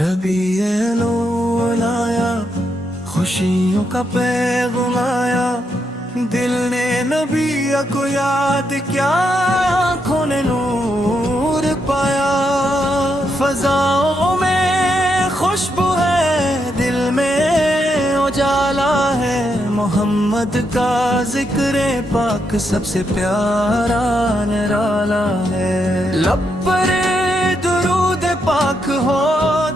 ربیع الاول آیا، خوشیوں کا پیغام آیا، دل نے نبی کو یاد کیا، آنکھوں نے نور پایا، فضاؤں میں خوشبو ہے، دل میں اجالا ہے، محمد کا ذکر پاک سب سے پیارا نرالا ہے، لب پر درود پاک ہو،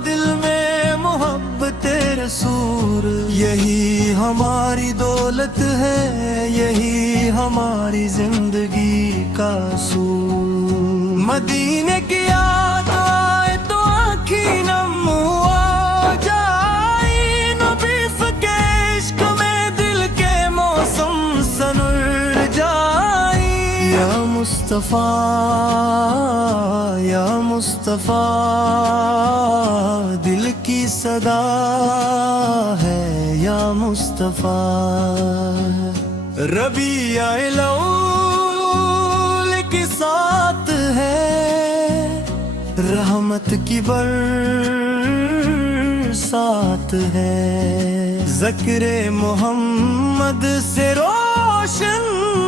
دل میں محبت رسول، یہی ہماری دولت ہے، یہی ہماری زندگی کا اصول، مدینے کی یاد آئے تو آنکھیں نم ہو جائے، نبی کے عشق میں دل کے موسم سنور جائے، یا مصطفیٰ یا مصطفیٰ دل کی صدا ہے، یا مصطفیٰ ربیع الاول کے ساتھ ہے، رحمت کی برسات ہے، ذکر محمد سے روشن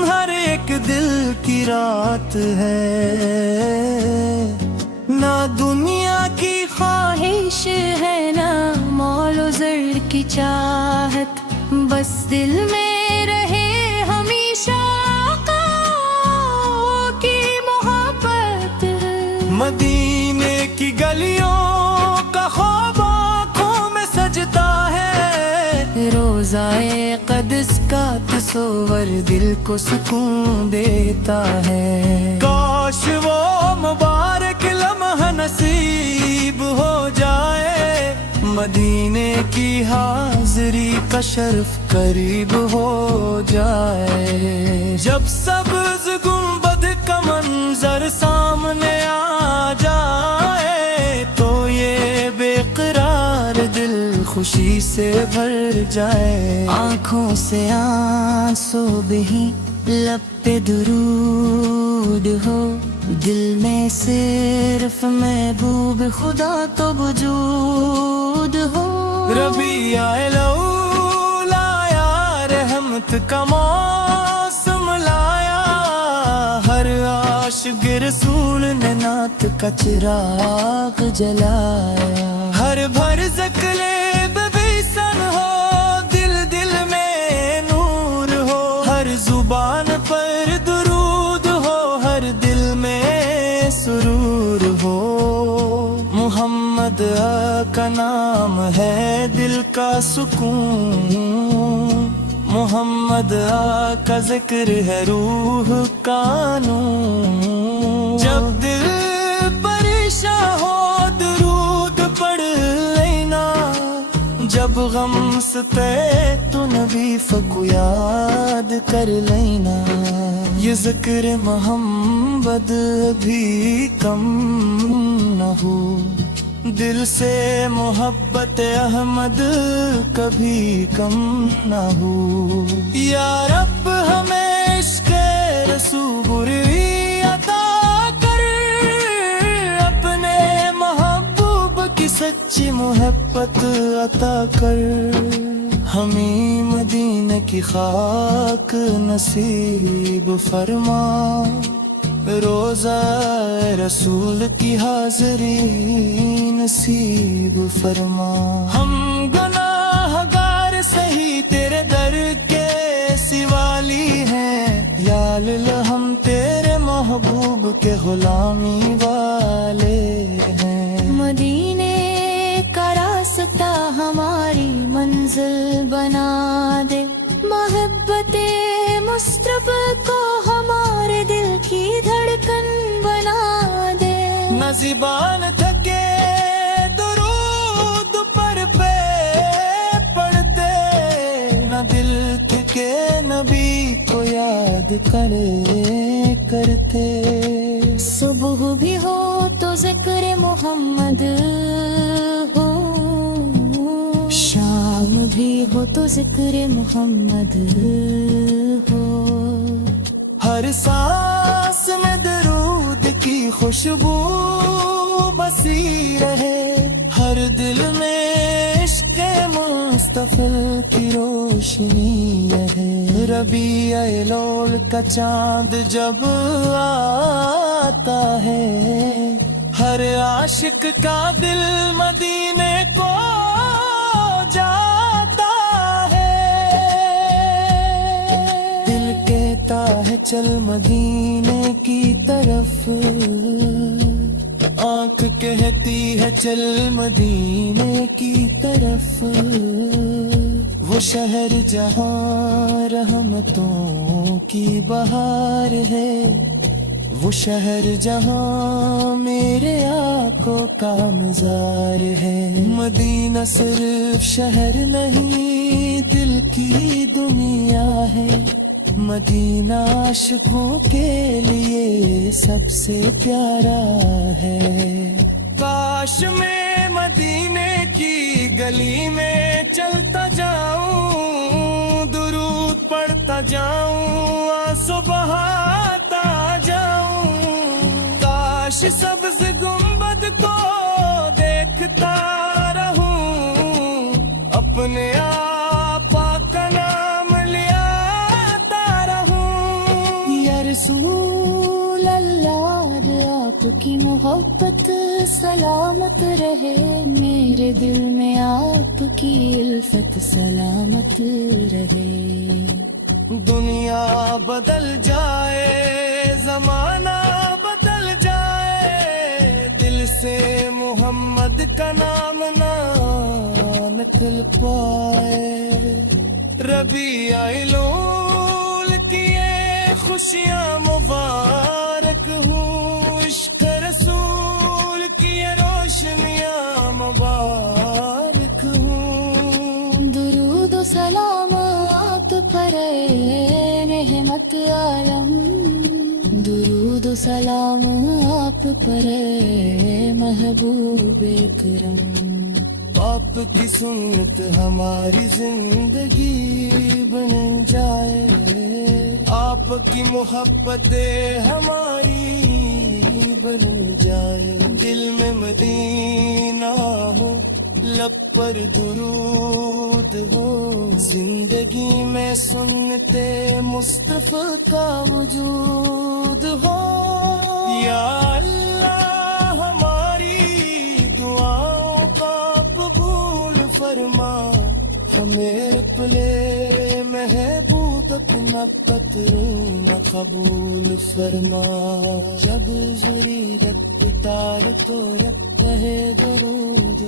ہر ایک دل کی رات ہے، نہ دنیا کی خواہش ہے، نہ مال و زر کی چاہت، بس دل میں رہے ہمیشہ آقا کی محبت، مدینے کی گلیوں کا خواب آنکھوں میں سجتا ہے، روضۂ قدس کا تصور دل کو سکون دیتا ہے، کاش وہ مبارک لمحہ نصیب ہو جائے، مدینے کی حاضری کا شرف قریب ہو جائے، جب سبز گنبد کا منظر سامنے آ جائے، تو یہ بے قرار دل خوشی سے بھر جائے، آنکھوں سے آنسو بہی، لب پہ درود ہو، دل میں صرف محبوب خدا تو وجود ہو، ربیع الاول آیا، رحمت کا موسم لایا، ہر عاشق رسول نے نعت کا چراغ جلایا، ہر بھر زکلے بے سن ہو، دل دل میں نور ہو، ہر زبان پر درود ہو، ہر دل میں سرور ہو، محمد کا نام ہے دل کا سکون، محمد کا ذکر ہے روح کا نور، جب دل پریشان ہو درود پڑھ لینا، جب غم ستے تو نبی کو یاد کر لینا، یہ ذکر محمد بھی کم نہ ہو، دل سے محبت احمد کبھی کم نہ ہو، یا رب ہمیں عشق رسول عطا کر، اپنے محبوب کی سچی محبت عطا کر، ہمیں مدینہ کی خاک نصیب فرما، روضہ رسول کی حاضری نصیب فرما، ہم گناہ گار سہی تیرے در کے سوالی ہیں، یا اللہ ہم تیرے محبوب کے غلامی والے ہیں، مدینے کا راستہ ہماری منزل بنا دے، محبت مصطفیٰ کو ہمارے دل کی دھڑکن بنا دے، نہ زبان تھکے درود پر پہ پڑھتے، نہ دل تھکے نبی کو یاد کرتے، صبح بھی ہو تو ذکر محمد ہو، شام بھی ہو تو ذکر محمد ہو، ہر سانس میں درود کی خوشبو بسی رہے، ہر ہر دل میں عشق مصطفی کی روشنی ہے. ربیع الاول کا چاند جب آتا ہے ہر عاشق کا دل مدینے کو جاتا ہے. دل کہتا ہے چل مدینے کی طرف، آنکھ کہتی ہے چل مدینے کی طرف. وہ شہر جہاں رحمتوں کی بہار ہے، وہ شہر جہاں میرے آنکھوں کا مزار ہے. مدینہ صرف شہر نہیں دل کی دنیا ہے، مدینہ عاشقوں کے لیے سب سے پیارا ہے. کاش میں مدینے کی گلی میں چلتا جاؤں، درود پڑھتا جاؤں، آنسو بہاتا جاؤں. کاش سبز گنبد کو دیکھتا رہوں، اپنے آقا کا نام لیاتا رہوں. یا رسول اللہ آپ کی محبت سلامت رہے، میرے دل میں آپ کی الفت سلامت رہے. دنیا بدل جائے، زمانہ بدل جائے، دل سے محمد کا نام نہ نکل پائے. ربیع الاول کی یہ خوشیاں مبارک ہوں، عشق رسول کی یہ روشنیاں مبارک ہوں. درود و سلام آپ پر اے رحمت عالم، درود و سلام آپ پر اے محبوب کرم. آپ کی سنت ہماری زندگی بن جائے، آپ کی محبت ہماری بن جائے. دل میں مدینہ ہو، لب پر درود ہو، زندگی میں سنتے مصطفیٰ کا وجود ہو. یا اللہ ہماری دعاؤں کا قبول فرما، ہمیں اپنے محبوب اپنا قطرہ قبول فرما. جب ضرورت اتار تو رہے درود